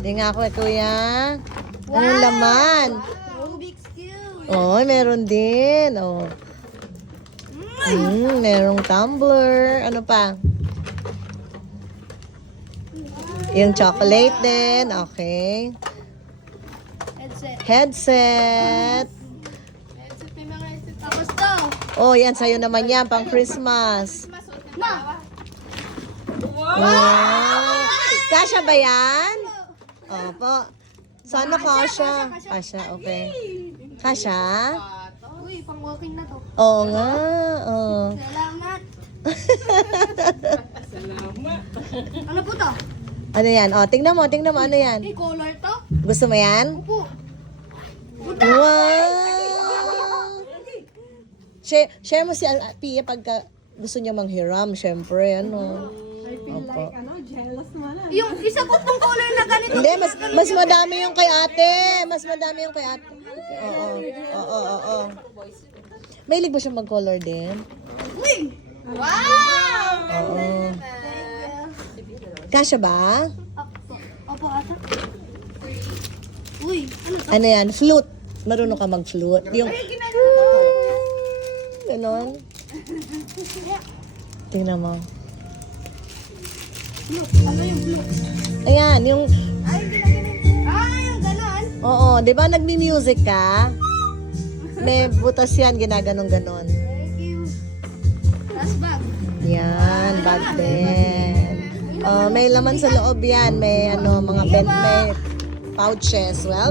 Tingnan ako, kuya. Anong laman? Rubik's Cube. Oh, meron din. Oh. Merong tumbler. Ano pa? Yung chocolate din. Okay. Headset. Headset. Headset, may mga headset. Tapos to. Oh, yan. Sa'yo naman yan. Pang Christmas. Ma! Wow. Kasha ba yan? Opo. Sana kasha. Kasha, okay. Kasha? Uy, pang walking na to. Oo nga. Oh. Salamat. Ano po to? Ano yan? Oh, tingnan mo. Ano yan? May color to? Gusto mo yan? Opo. Wow! Share mo si Pia pagka gusto niya manghiram. Syempre, ano. Opo. Yung isa ko pong color na ganito. Hindi, mas madami yung kay ate. Mas madami yung kay ate. Oo. Mahilig ba siya mag-color din? Uy! Wow! Oo. Kasya ba? Opo, ata. Uy, ano to? Ano yan? Flute. Marunong ka mag-flute. Yung... Ganon. Tingnan mo. Blue. Ano yung blue? Ayan, yung... Ay, ginaganito. Ah, yung ganon. Oo, di ba nagmi-music ka? May butas yan, ginaganong-ganon. Thank you. Last bag. Yan, bag din. Oh, may laman sa loob yan. May ano, mga bent, may pouches. Well,